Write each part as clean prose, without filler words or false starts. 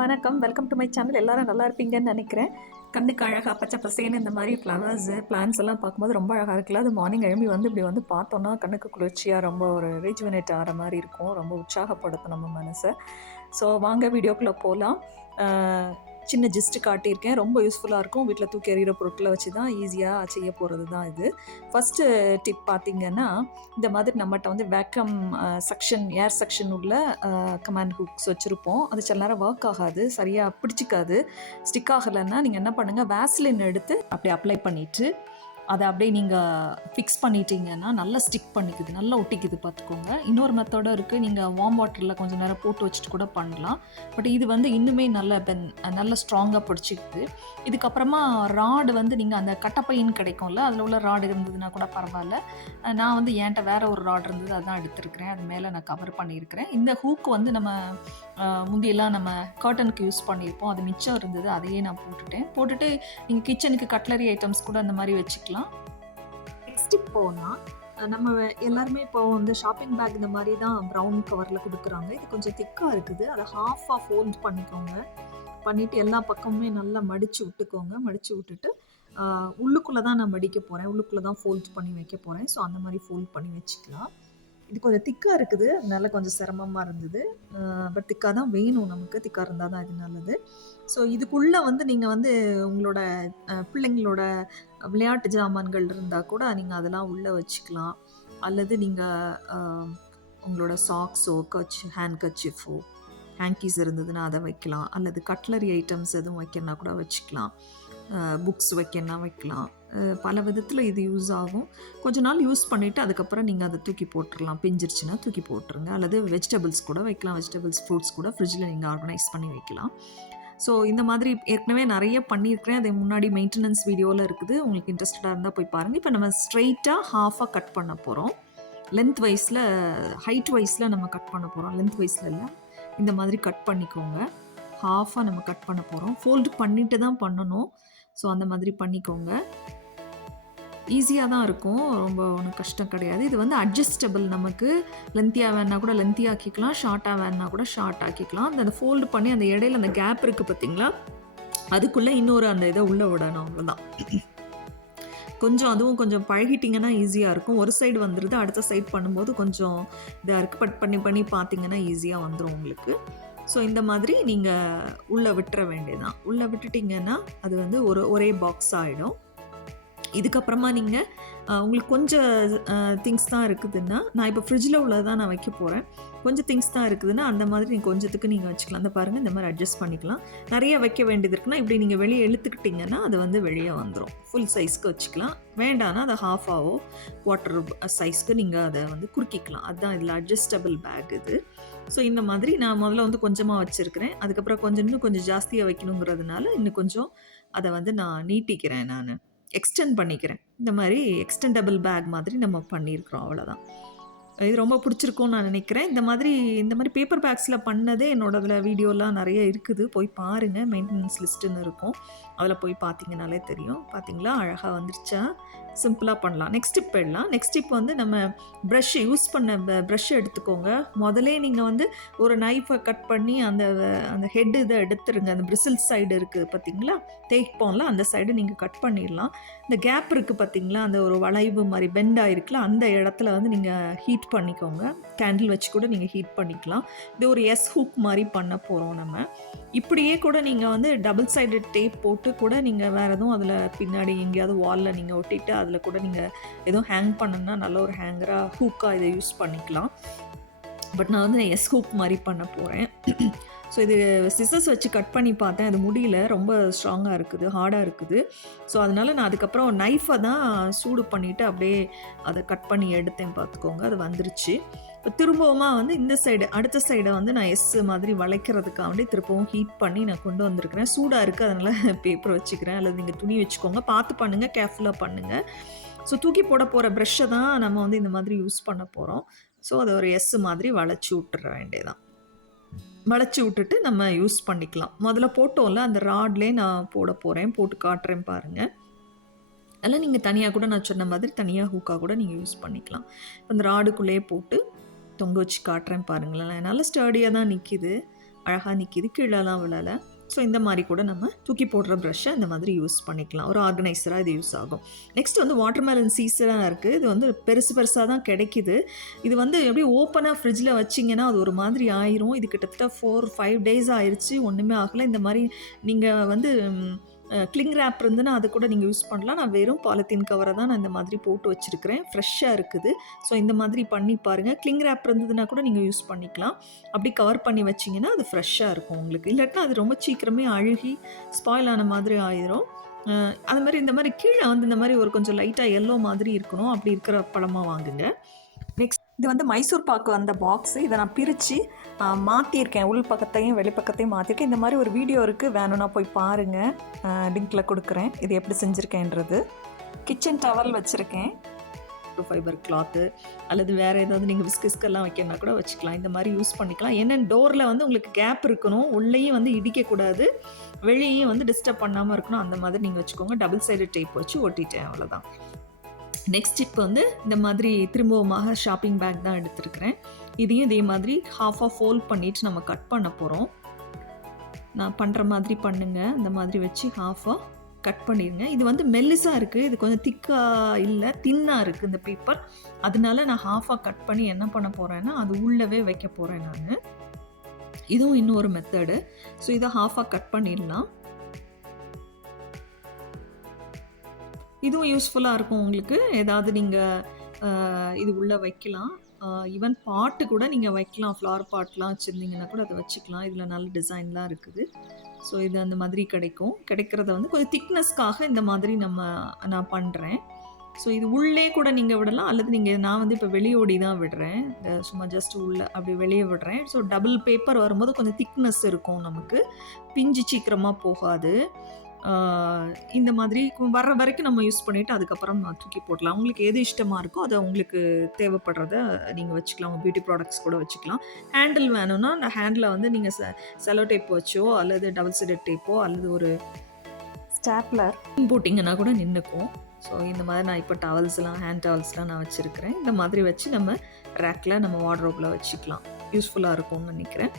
வணக்கம், welcome to my channel. எல்லாரும் நல்லா இருப்பீங்கன்னு நினைக்கிறேன். கண்ணுக்கு அழகா பச்சை பசேன்னு இந்த மாதிரி ஃப்ளவர்ஸு, பிளான்ட்ஸ் எல்லாம் பார்க்கும்போது ரொம்ப அழகாக இருக்குல்ல. அது மார்னிங் எழும்பி வந்து இப்படி வந்து பார்த்தோன்னா கண்ணுக்கு குளிர்ச்சியாக ரொம்ப ஒரு ரீஜுவனேட் ஆகிற மாதிரி இருக்கும். ரொம்ப உற்சாகப்படுத்தும் நம்ம மனசை. ஸோ வாங்க வீடியோக்குள்ளே போகலாம். சின்ன ஜிஸ்ட்டு காட்டியிருக்கேன். ரொம்ப யூஸ்ஃபுல்லாக இருக்கும். வீட்டில் தூக்கி எறிகிற பொருட்களை வச்சு தான் ஈஸியாக செய்ய போகிறது தான் இது. ஃபஸ்ட்டு டிப் பார்த்திங்கன்னா, இந்த மாதிரி நம்மகிட்ட வந்து வேக்கம் செக்ஷன், ஏர் செக்ஷன் உள்ள கமாண்ட் ஹூக்ஸ் வச்சுருப்போம். அது சில நேரம் ஒர்க் ஆகாது, சரியாக பிடிச்சிக்காது. ஸ்டிக் ஆகலைன்னா நீங்கள் என்ன பண்ணுங்கள், வேஸ்லின் எடுத்து அப்படி அப்ளை பண்ணிவிட்டு அதை அப்படியே நீங்கள் ஃபிக்ஸ் பண்ணிட்டீங்கன்னா நல்லா ஸ்டிக் பண்ணிக்குது, நல்லா ஒட்டிக்குது பார்த்துக்கோங்க. இன்னொரு மெத்தடும் இருக்குது, நீங்கள் வார்ம் வாட்டரில் கொஞ்சம் நேரம் போட்டு வச்சுட்டு கூட பண்ணலாம். பட் இது வந்து இன்னுமே நல்ல ஸ்ட்ராங்காக பிடிச்சிக்குது. இதுக்கப்புறமா ராடு வந்து நீங்கள் அந்த கட்டப்பையின்னு கிடைக்கும்ல, அதில் உள்ள ராடு இருந்ததுன்னா கூட பரவாயில்ல. நான் வந்து என்கிட்ட வேறு ஒரு ராடு இருந்தது, அதான் எடுத்துருக்கிறேன். அது மேலே நான் கவர் பண்ணியிருக்கிறேன். இந்த ஹூக்கு வந்து நம்ம முந்தியெல்லாம் நம்ம காட்டனுக்கு யூஸ் பண்ணியிருப்போம், அது மிச்சம் இருந்தது, அதையே நான் போட்டுட்டு நீங்கள் கிச்சனுக்கு கட்லரி ஐட்டம்ஸ் கூட அந்த மாதிரி வச்சுக்கலாம். நெக்ஸ்ட் போனால் நம்ம எல்லாருமே இப்போ வந்து ஷாப்பிங் பேக் இந்த மாதிரி தான் ப்ரௌன் கவரில் கொடுக்குறாங்க. இது கொஞ்சம் திக்காக இருக்குது. அதை ஹாஃபாக ஃபோல்ட் பண்ணிக்கோங்க. பண்ணிவிட்டு எல்லா பக்கமுமே நல்லா மடித்து விட்டுக்கோங்க. மடித்து விட்டுட்டு உள்ளுக்குள்ளே தான் நான் மடிக்க போகிறேன், உள்ளுக்குள்ளே தான் ஃபோல்ட் பண்ணி வைக்க போகிறேன். ஸோ அந்த மாதிரி ஃபோல்ட் பண்ணி வச்சுக்கலாம். இது கொஞ்சம் திக்காக இருக்குது, அதனால கொஞ்சம் சிரமமாக இருந்தது. பட் திக்காக தான் வேணும் நமக்கு, திக்காக இருந்தால் தான் இது நல்லது. ஸோ இதுக்குள்ளே வந்து நீங்கள் வந்து உங்களோட பிள்ளைங்களோட விளையாட்டு ஜாமான்கள் இருந்தால் கூட நீங்கள் அதெல்லாம் உள்ளே வச்சுக்கலாம். அல்லது நீங்கள் உங்களோட சாக்ஸோ ஹேண்ட் கர்ச்சிஃபோ ஹேங்கீஸ் இருந்ததுன்னா அதை வைக்கலாம். அல்லது கட்லரி ஐட்டம்ஸ் எதுவும் வைக்கணுன்னா கூட வச்சுக்கலாம். புக்ஸ் வைக்கணுன்னா வைக்கலாம். பல விதத்தில் இது யூஸ் ஆகும். கொஞ்ச நாள் யூஸ் பண்ணிவிட்டு அதுக்கப்புறம் நீங்கள் அதை தூக்கி போட்டுடலாம். பிஞ்சிருச்சுன்னா தூக்கி போட்டுருங்க. அல்லது வெஜிடபிள்ஸ் கூட வைக்கலாம். வெஜிடபிள்ஸ், ஃப்ரூட்ஸ் கூட ஃப்ரிட்ஜில் நீங்கள் ஆர்கனைஸ் பண்ணி வைக்கலாம். ஸோ இந்த மாதிரி ஏற்கனவே நிறைய பண்ணியிருக்கிறேன். அது முன்னாடி மெயின்டெனன்ஸ் வீடியோவில் இருக்குது, உங்களுக்கு இன்ட்ரெஸ்டடாக இருந்தால் போய் பாருங்கள். இப்போ நம்ம ஸ்ட்ரெயிட்டாக ஹாஃபாக கட் பண்ண போகிறோம். லென்த் வைஸில், ஹைட் வைஸில் நம்ம கட் பண்ண போகிறோம். லென்த் வைஸில் இல்லை, இந்த மாதிரி கட் பண்ணிக்கோங்க. ஹாஃபாக நம்ம கட் பண்ண போகிறோம். ஃபோல்டு பண்ணிட்டு தான் பண்ணணும். ஸோ அந்த மாதிரி பண்ணிக்கோங்க. ஈஸியாக தான் இருக்கும், ரொம்ப ஒன்றும் கஷ்டம் கிடையாது. இது வந்து அட்ஜஸ்டபிள். நமக்கு லென்த்தியாக வேணா கூட லென்த்தியாக ஆக்கிக்கலாம், ஷார்ட்டாக வேணா கூட ஷார்ட் ஆக்கிக்கலாம். அந்த ஃபோல்டு பண்ணி அந்த இடையில அந்த கேப் இருக்குது பார்த்தீங்களா, அதுக்குள்ளே இன்னொரு அந்த இதை உள்ளே விடணும், அவ்வளோதான். அதுவும் கொஞ்சம் பழகிட்டிங்கன்னா ஈஸியாக இருக்கும். ஒரு சைடு வந்துடுது, அடுத்த சைடு பண்ணும்போது கொஞ்சம் இதாக இருக்குது. பண்ணி பார்த்தீங்கன்னா ஈஸியாக வந்துடும் உங்களுக்கு. ஸோ இந்த மாதிரி நீங்கள் உள்ளே விட்டுற வேண்டியதான். உள்ளே விட்டுட்டிங்கன்னா அது வந்து ஒரே பாக்ஸ் ஆகிடும். இதுக்கப்புறமா நீங்கள் உங்களுக்கு கொஞ்சம் திங்ஸ் தான் இருக்குதுன்னா, நான் இப்போ ஃப்ரிட்ஜில் உள்ளது தான் நான் வைக்க போகிறேன். கொஞ்சம் திங்ஸ் தான் இருக்குதுன்னா அந்த மாதிரி நீங்கள் கொஞ்சத்துக்கு நீங்கள் வச்சுக்கலாம். அந்த பாருங்கள், இந்த மாதிரி அட்ஜஸ்ட் பண்ணிக்கலாம். நிறைய வைக்க வேண்டியது இருக்குன்னா இப்படி நீங்கள் வெளியே இழுத்துக்கிட்டிங்கன்னா அது வந்து வெளியே வந்துடும். ஃபுல் சைஸ்க்கு வச்சுக்கலாம். வேண்டான்னா அதை ஹாஃபாவோ குவார்ட்டர் சைஸ்க்கு நீங்கள் அதை வந்து குறுக்கிக்கலாம். அதுதான் இதில் அட்ஜஸ்டபிள் பேக் இது. ஸோ இந்த மாதிரி நான் முதல்ல வந்து கொஞ்சமாக வச்சுருக்கிறேன். அதுக்கப்புறம் இன்னும் கொஞ்சம் ஜாஸ்தியாக வைக்கணுங்கிறதுனால இன்னும் கொஞ்சம் அதை வந்து நான் நீட்டிக்கிறேன், நான் எக்ஸ்டெண்ட் பண்ணிக்கிறேன். இந்த மாதிரி எக்ஸ்டெண்டபிள் பேக் மாதிரி நம்ம பண்ணியிருக்கிறோம், அவ்வளோதான். இது ரொம்ப பிடிச்சிருக்கும்னு நான் நினைக்கிறேன். இந்த மாதிரி பேப்பர் பேக்ஸில் பண்ணதே என்னோட வீடியோலாம் நிறைய இருக்குது, போய் பாருங்கள். மெயின்டெனன்ஸ் லிஸ்ட்டுன்னு இருக்கும், அதில் போய் பார்த்தீங்கனாலே தெரியும். பார்த்தீங்களா, அழகாக வந்துருச்சா? சிம்பிளாக பண்ணலாம். நெக்ஸ்ட் டிப் போயிடலாம். நெக்ஸ்ட் டிப் வந்து நம்ம ப்ரஷ் யூஸ் பண்ண ப்ரஷ்ஷை எடுத்துக்கோங்க. முதலே நீங்கள் வந்து ஒரு நைஃபை கட் பண்ணி அந்த ஹெட் இதை எடுத்துருங்க. அந்த பிரிசில் சைடு இருக்குது பார்த்தீங்களா, தேய்ப்போம்ல, அந்த சைடு நீங்கள் கட் பண்ணிடலாம். இந்த கேப் இருக்குது பார்த்தீங்களா, அந்த ஒரு வளைவு மாதிரி பெண்ட் ஆகிருக்குல்ல, அந்த இடத்துல வந்து நீங்கள் ஹீட் பண்ணிக்கோங்க. கேண்டில் வச்சு கூட நீங்கள் ஹீட் பண்ணிக்கலாம். இது ஒரு எஸ் ஹூக் மாதிரி பண்ண போகிறோம் நம்ம. இப்படியே கூட நீங்கள் வந்து டபுள் சைடட் டேப் போட்டு கூட நீங்கள் வேறு எதுவும் அதில் பின்னாடி எங்கேயாவது வாலில் நீங்கள் ஒட்டிட்டு அதில் கூட நீங்கள் எதுவும் ஹேங் பண்ணணுன்னா நல்ல ஒரு ஹேங்கராக ஹூக்காக இதை யூஸ் பண்ணிக்கலாம். பட் நான் வந்து எஸ் ஹூக் மாதிரி பண்ண போகிறேன். ஸோ இது சிசர்ஸ் வச்சு கட் பண்ணி பார்த்தேன், அது முடியல, ரொம்ப ஸ்ட்ராங்காக இருக்குது, ஹார்டாக இருக்குது. ஸோ அதனால் நான் அதுக்கப்புறம் நைஃபை தான் சூடு பண்ணிவிட்டு அப்படியே அதை கட் பண்ணி எடுத்தேன், பார்த்துக்கோங்க. அது வந்துருச்சு. இப்போ திரும்பவுமா வந்து இந்த சைடு, அடுத்த சைடை வந்து நான் எஸ் மாதிரி வளைக்கிறதுக்காண்டி திருப்பவும் ஹீட் பண்ணி நான் கொண்டு வந்திருக்கிறேன். சூடாக இருக்குது, அதனால் பேப்பர் வச்சுக்கிறேன், அல்லது நீங்கள் துணி வச்சுக்கோங்க. பார்த்து பண்ணுங்கள், கேர்ஃபுல்லாக பண்ணுங்கள். ஸோ தூக்கி போட போகிற ப்ரெஷ்ஷை தான் நம்ம வந்து இந்த மாதிரி யூஸ் பண்ண போகிறோம். ஸோ அதை ஒரு எஸ் மாதிரி வளைச்சி விட்டுற வேண்டியதான். வளைச்சி விட்டுட்டு நம்ம யூஸ் பண்ணிக்கலாம். முதல்ல போட்டோம்ல, அந்த ராட்லேயே நான் போட போகிறேன், போட்டு காட்டுறேன் பாருங்கள். அதில் நீங்கள் தனியாக கூட, நான் சொன்ன மாதிரி தனியாக ஹூக்காக கூட நீங்கள் யூஸ் பண்ணிக்கலாம். அந்த ராடுக்குள்ளேயே போட்டு தொங்க வச்சு காட்டுறேன் பாருங்களேன். நல்லா ஸ்டடியாக தான் நிற்கிது. அழகாக நிற்கிது, கீழெல்லாம் விழலை. ஸோ இந்த மாதிரி கூட நம்ம தூக்கி போடுற ப்ரஷ்ஷை இந்த மாதிரி யூஸ் பண்ணிக்கலாம். ஒரு ஆர்கனைசராக இது யூஸ் ஆகும். நெக்ஸ்ட் வந்து வாட்டர்மெலன் சீசராக இருக்குது. இது வந்து பெருசு பெருசாக தான் கிடைக்கிது. இது வந்து எப்படி ஓப்பனாக ஃப்ரிட்ஜில் வச்சிங்கன்னா அது ஒரு மாதிரி ஆயிரும். இது கிட்டத்தட்ட 4-5 டேஸ் ஆயிடுச்சு, ஒன்றுமே ஆகலை. இந்த மாதிரி நீங்கள் வந்து கிளிங் ரேப் இருந்துன்னா அது கூட நீங்கள் யூஸ் பண்ணலாம். நான் வெறும் பாலித்தீன் கவரை தான் நான் இந்த மாதிரி போட்டு வச்சுருக்கிறேன். ஃப்ரெஷ்ஷாக இருக்குது. ஸோ இந்த மாதிரி பண்ணி பாருங்கள். கிளிங் ரேப் இருந்ததுன்னா கூட நீங்கள் யூஸ் பண்ணிக்கலாம். அப்படி கவர் பண்ணி வச்சிங்கன்னா அது ஃப்ரெஷ்ஷாக இருக்கும் உங்களுக்கு. இல்லாட்டினா அது ரொம்ப சீக்கிரமே அழுகி ஸ்பாயில் ஆன மாதிரி ஆயிரும். அது மாதிரி இந்த மாதிரி கீழே வந்து இந்த மாதிரி ஒரு கொஞ்சம் லைட்டாக எல்லோ மாதிரி இருக்கணும். அப்படி இருக்கிற பழமாக வாங்குங்க. நெக்ஸ்ட் இது வந்து மைசூர் பாக்கு வந்த பாக்ஸு. இதை நான் பிரித்து மாற்றிருக்கேன். உள் பக்கத்தையும் வெளிப்பக்கத்தையும் மாற்றிருக்கேன். இந்த மாதிரி ஒரு வீடியோ இருக்குது, வேணும்னா போய் பாருங்கள். லிங்க்கில் கொடுக்குறேன் இது எப்படி செஞ்சுருக்கேன்றது. கிச்சன் டவல் வச்சுருக்கேன். ஃபைபர் கிளாத்து அல்லது வேறு ஏதாவது நீங்கள் விஸ்கெல்லாம் வைக்கணும்னா கூட வச்சுக்கலாம். இந்த மாதிரி யூஸ் பண்ணிக்கலாம். ஏன்னா டோரில் வந்து உங்களுக்கு கேப் இருக்கணும், உள்ளேயும் வந்து இடிக்கக்கூடாது, வெளியேயும் வந்து டிஸ்டர்ப் பண்ணாமல் இருக்கணும். அந்த மாதிரி நீங்கள் வச்சுக்கோங்க. டபுள் சைடு டேப் வச்சு ஒட்டிட்டேன், அவ்வளோதான். நெக்ஸ்ட் இப்போ வந்து இந்த மாதிரி திரும்பவுமாக ஷாப்பிங் பேக் தான் எடுத்துருக்கிறேன். இதையும் இதே மாதிரி ஹாஃபாக ஃபோல்ட் பண்ணிவிட்டு நம்ம கட் பண்ண போகிறோம். நான் பண்ணுற மாதிரி பண்ணுங்கள். இந்த மாதிரி வச்சு ஹாஃபாக கட் பண்ணிடுங்க. இது வந்து மெல்லிஸாக இருக்குது, இது கொஞ்சம் திக்காக இல்லை, தின்னாக இருக்குது இந்த பேப்பர். அதனால நான் ஹாஃபாக கட் பண்ணி என்ன பண்ண போகிறேன்னா அது உள்ளவே வைக்க போகிறேன் நான். இதுவும் இன்னொரு மெத்தடு. ஸோ இதை ஹாஃபாக கட் பண்ணிடலாம். இதுவும் யூஸ்ஃபுல்லாக இருக்கும் உங்களுக்கு. ஏதாவது நீங்கள் இது உள்ளே வைக்கலாம். ஈவன் பாட்டு கூட நீங்கள் வைக்கலாம். ஃப்ளவர் பாட்லாம் வச்சுருந்தீங்கன்னா கூட அதை வச்சுக்கலாம். இதில் நல்ல டிசைன்லாம் இருக்குது. ஸோ இது அந்த மாதிரி கிடைக்கிறத வந்து கொஞ்சம் திக்னஸ்க்காக இந்த மாதிரி நான் பண்ணுறேன். ஸோ இது உள்ளே கூட நீங்கள் விடலாம், அல்லது நான் வந்து இப்போ வெளியோடி தான் விடுறேன். சும்மா ஜஸ்ட் உள்ளே அப்படி வெளியே விடுறேன். ஸோ டபுள் பேப்பர் வரும்போது கொஞ்சம் திக்னஸ் இருக்கும், நமக்கு பிஞ்சு சீக்கிரமாக போகாது. இந்த மாதிரி வர்ற வரைக்கும் நம்ம யூஸ் பண்ணிவிட்டு அதுக்கப்புறம் நான் தூக்கி போடலாம். உங்களுக்கு எது இஷ்டமாக இருக்கோ அதை உங்களுக்கு தேவைப்படுறத நீங்கள் வச்சுக்கலாம். உங்கள் பியூட்டி ப்ராடக்ட்ஸ் கூட வச்சுக்கலாம். ஹேண்டில் வேணும்னா அந்த ஹேண்டில் வந்து நீங்கள் செலோ டேப் வச்சோ அல்லது டபுள் சைடட் டேப்போ அல்லது ஒரு ஸ்டாப்லர் போட்டிங்கன்னா கூட நின்றுக்கும். ஸோ இந்த மாதிரி நான் இப்போ டவல்ஸ்லாம், ஹேண்ட் டவல்ஸ்லாம் நான் வச்சுருக்கிறேன். இந்த மாதிரி வச்சு நம்ம ரேக்கில் நம்ம வார்ட்ரோப்பில் வச்சுக்கலாம். யூஸ்ஃபுல்லாக இருக்கும்னு நினைக்கிறேன்.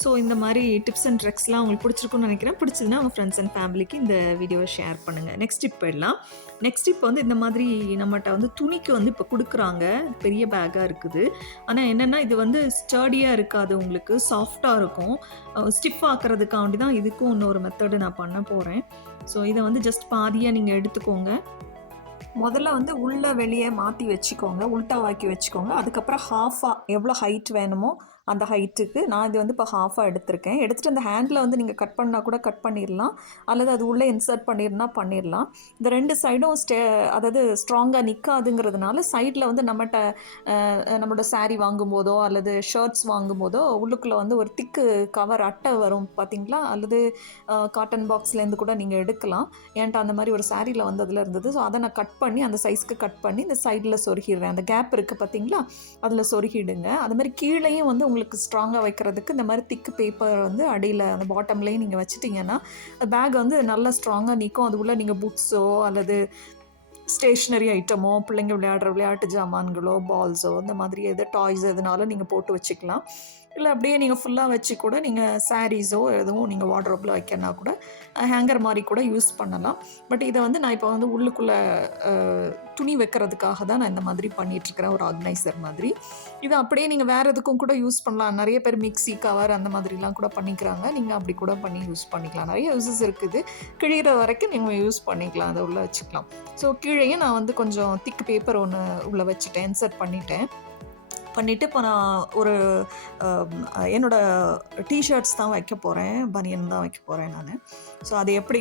ஸோ இந்த மாதிரி டிப்ஸ் அண்ட் ட்ரிக்ஸ்லாம் உங்களுக்கு பிடிச்சிருக்குன்னு நினைக்கிறேன். பிடிச்சதுன்னா உங்கள் ஃப்ரெண்ட்ஸ் அண்ட் ஃபேமிலிக்கு இந்த வீடியோவை ஷேர் பண்ணுங்கள். நெக்ஸ்ட் டிப் போயிடலாம். நெக்ஸ்ட் டிப் வந்து இந்த மாதிரி நம்மகிட்ட வந்து துணிக்கு வந்து இப்போ கொடுக்குறாங்க. பெரிய பேக்காக இருக்குது. ஆனால் என்னென்னா இது வந்து ஸ்டர்டியாக இருக்காது, உங்களுக்கு சாஃப்டாக இருக்கும். ஸ்டிஃப் ஆக்கிறதுக்காண்டி தான் இதுக்கும் இன்னொரு மெத்தடு நான் பண்ண போகிறேன். ஸோ இதை வந்து ஜஸ்ட் பாதியாக நீங்கள் எடுத்துக்கோங்க. முதல்ல வந்து உள்ளே வெளியே மாற்றி வச்சுக்கோங்க, உல்ட்டாவாக்கி வச்சுக்கோங்க. அதுக்கப்புறம் ஹாஃபாக எவ்வளோ ஹைட் வேணுமோ அந்த ஹைட்டுக்கு நான் இது வந்து இப்போ ஹாஃபாக எடுத்திருக்கேன். எடுத்துகிட்டு அந்த ஹேண்டில் வந்து நீங்கள் கட் பண்ணால் கூட கட் பண்ணிடலாம், அல்லது அது உள்ளே இன்சர்ட் பண்ணிடலாம். இந்த ரெண்டு சைடும் அதாவது ஸ்ட்ராங்காக நிற்காதுங்கிறதுனால சைடில் வந்து நம்மளோட சாரீ வாங்கும்போதோ அல்லது ஷர்ட்ஸ் வாங்கும்போதோ உள்ளுக்குள்ளே வந்து ஒரு திக்கு கவர் அட்டை வரும் பார்த்தீங்களா, அல்லது காட்டன் பாக்ஸ்லேருந்து கூட நீங்கள் எடுக்கலாம். ஏன்ட்டு அந்த மாதிரி ஒரு சாரியில் வந்து அதில் இருந்தது. ஸோ அதை நான் கட் பண்ணி அந்த சைஸ்க்கு கட் பண்ணி இந்த சைடில் சொருகிடுறேன். அந்த கேப் இருக்குது பார்த்தீங்களா, அதில் சொருகிடுங்க. அது மாதிரி கீழேயும் வந்து உங்களுக்கு ஸ்ட்ராங்காக வைக்கிறதுக்கு இந்த மாதிரி திக்கு பேப்பர் வந்து அடியில் அந்த பாட்டம்லேயும் நீங்கள் வச்சுட்டிங்கன்னா பேக் வந்து நல்லா ஸ்ட்ராங்காக நிற்கும். அது உள்ள நீங்கள் புக்ஸோ அல்லது ஸ்டேஷ்னரி ஐட்டமோ, பிள்ளைங்க விளையாடுற விளையாட்டு ஜாமான்களோ, பால்ஸோ, இந்த மாதிரி எது டாய்ஸ் எதுனாலும் நீங்கள் போட்டு வச்சுக்கலாம். இல்லை அப்படியே நீங்கள் ஃபுல்லாக வச்சு கூட நீங்கள் சாரீஸோ எதுவும் நீங்கள் வார்ட்ரோப்பில் வைக்கணுன்னா கூட ஹேங்கர் மாதிரி கூட யூஸ் பண்ணலாம். பட் இதை வந்து நான் இப்போ வந்து உள்ளுக்குள்ளே துணி வைக்கிறதுக்காக தான் நான் இந்த மாதிரி பண்ணிகிட்ருக்கிறேன், ஒரு ஆர்கனைசர் மாதிரி. இது அப்படியே நீங்கள் வேறு எதுக்கும் கூட யூஸ் பண்ணலாம். நிறைய பேர் மிக்ஸி கவர் அந்த மாதிரிலாம் கூட பண்ணிக்கிறாங்க. நீங்கள் அப்படி கூட பண்ணி யூஸ் பண்ணிக்கலாம். நிறைய யூஸஸ் இருக்குது. கிழிகிற வரைக்கும் நீங்கள் யூஸ் பண்ணிக்கலாம், அதை உள்ளே வச்சுக்கலாம். ஸோ கீழேயும் நான் வந்து கொஞ்சம் திக் பேப்பர் ஒன்று உள்ளே வச்சுட்டேன், இன்சர்ட் பண்ணிவிட்டு இப்போ நான் ஒரு என்னோடய டிஷர்ட்ஸ் தான் வைக்க போகிறேன், பனியன் தான் வைக்க போகிறேன் நான். ஸோ அதை எப்படி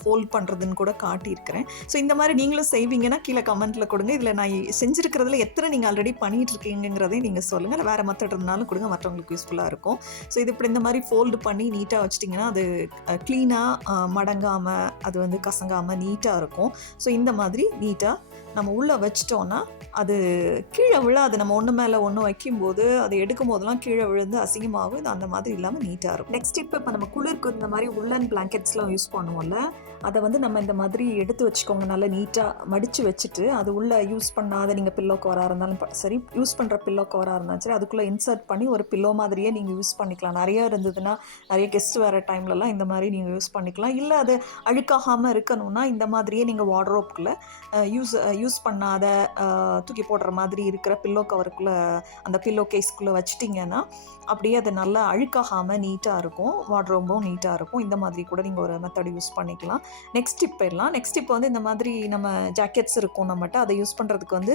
ஃபோல்ட் பண்ணுறதுன்னு கூட காட்டியிருக்கிறேன். ஸோ இந்த மாதிரி நீங்களும் செய்வீங்கன்னா கீழே கமெண்ட்டில் கொடுங்க. இதில் நான் செஞ்சுருக்கிறதுல எத்தனை நீங்கள் ஆல்ரெடி பண்ணிகிட்ருக்கீங்கிறதையும் நீங்கள் சொல்லுங்கள். வேறு மெத்தட் இருந்தாலும் கொடுங்க, மற்றவங்களுக்கு யூஸ்ஃபுல்லாக இருக்கும். ஸோ இது இப்படி இந்த மாதிரி ஃபோல்டு பண்ணி நீட்டாக வச்சிட்டிங்கன்னா அது க்ளீனாக மடங்காமல், அது வந்து கசங்காமல் நீட்டாக இருக்கும். ஸோ இந்த மாதிரி நீட்டாக நம்ம உள்ளே வச்சிட்டோன்னா அது கீழே விழாது. நம்ம ஒன்று மேலே ஒன்று வைக்கும்போது அதை எடுக்கும் போதெல்லாம் கீழே விழுந்து அசிங்கமாகும். இது அந்த மாதிரி இல்லாமல் நீட்டாக இருக்கும். நெக்ஸ்ட் இப்போ நம்ம குளிருக்கு இந்த மாதிரி உள்ளன் பிளாங்கெட்ஸ்லாம் யூஸ் பண்ணுவோம்ல, அதை வந்து நம்ம இந்த மாதிரி எடுத்து வச்சுக்கோங்க. நல்லா நீட்டாக மடித்து வச்சுட்டு அது உள்ளே யூஸ் பண்ணாத நீங்கள் பில்லோ கவராக இருந்தாலும் சரி, யூஸ் பண்ணுற பில்லோ கவராக இருந்தாலும் சரி, அதுக்குள்ளே இன்சர்ட் பண்ணி ஒரு பில்லோ மாதிரியே நீங்கள் யூஸ் பண்ணிக்கலாம். நிறையா இருந்ததுன்னா, நிறைய கெஸ்ட் வர டைம்லலாம் இந்த மாதிரி நீங்கள் யூஸ் பண்ணிக்கலாம். இல்லை அது அழுக்காகாமல் இருக்கணும்னா இந்த மாதிரியே நீங்கள் வார்ட்ரோப்குள்ளே யூஸ் பண்ணாத தூக்கி போடுற மாதிரி இருக்கிற பில்லோ கவருக்குள்ளே அந்த பில்லோ கேஸ்க்குள்ளே வச்சிட்டிங்கன்னா அப்படியே அது நல்லா அழுக்காகாமல் நீட்டாக இருக்கும். வார்ட்ரோபும் நீட்டாக இருக்கும். இந்த மாதிரி கூட நீங்கள் ஒரு மெத்தட் யூஸ் பண்ணிக்கலாம். நெக்ஸ்ட் டிப் வந்து இந்த மாதிரி நம்ம ஜாக்கெட்ஸ் இருக்கும் நம்மகிட்ட, அதை யூஸ் பண்ணுறதுக்கு வந்து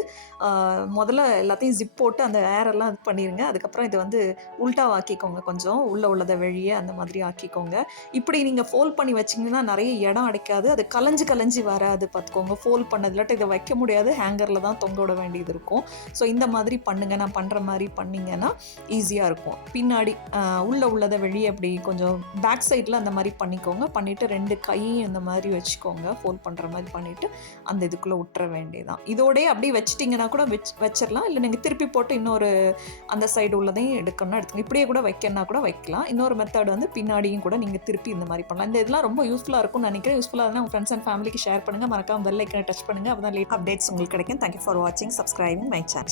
முதல்ல எல்லாத்தையும் ஜிப் போட்டு அந்த ஏரெல்லாம் இது பண்ணிடுங்க. அதுக்கப்புறம் இதை வந்து உல்ட்டாக ஆக்கிக்கோங்க, கொஞ்சம் உள்ளதை வெளியே அந்த மாதிரி ஆக்கிக்கோங்க. இப்படி நீங்கள் ஃபோல்ட் பண்ணி வச்சிங்கன்னா நிறைய இடம் அடைக்காது, அது கலைஞ்சி வராது பார்த்துக்கோங்க. ஃபோல்ட் பண்ணது இல்லாட்டி இதை வைக்க முடியாது, ஹேங்கரில் தான் தொங்க விட வேண்டியது இருக்கும். ஸோ இந்த மாதிரி பண்ணுங்கள். நான் பண்ணுற மாதிரி பண்ணிங்கன்னா ஈஸியாக இருக்கும். பின்னாடி உள்ளதை வெளியே அப்படி கொஞ்சம் பேக் சைடில் அந்த மாதிரி பண்ணிக்கோங்க. பண்ணிவிட்டு 2 கையும் இந்த மாதிரி வச்சுக்கோங்க. ஃபோல்ட் பண்ணுற மாதிரி பண்ணிவிட்டு அந்த இதுக்குள்ளே விட்டுற வேண்டியதான். இதோடய அப்படியே வச்சிட்டிங்கன்னா கூட வச்சிடலாம். இல்லை நீங்கள் திருப்பி போட்டு இன்னொரு அந்த சைடு உள்ளதையும் எடுக்கணும்னா எடுத்துங்க. இப்படியே கூட வைக்கணும்னா கூட வைக்கலாம். இன்னொரு மெத்தட் வந்து பின்னாடியும் கூட நீங்கள் திருப்பி இந்த மாதிரி பண்ணலாம். இந்த இதெல்லாம் ரொம்ப யூஸ்ஃபுல்லாக இருக்கும்னு நினைக்கிறேன். யூஸ்ஃபுல்லாக இருந்தால் உங்கள் ஃப்ரெண்ட்ஸ் அண்ட் ஃபேமிலிக்கு ஷேர் பண்ணுங்கள். மறக்காம பெல் ஐக்கனை டச் பண்ணுங்கள். அப்போ தான் லேட் அப்டேட்ஸ் உங்களுக்கு கிடைக்கும். தேங்க்யூ ஃபார் வாட்சிங், சப்ஸ்கிரைபிங் மை சேனல்.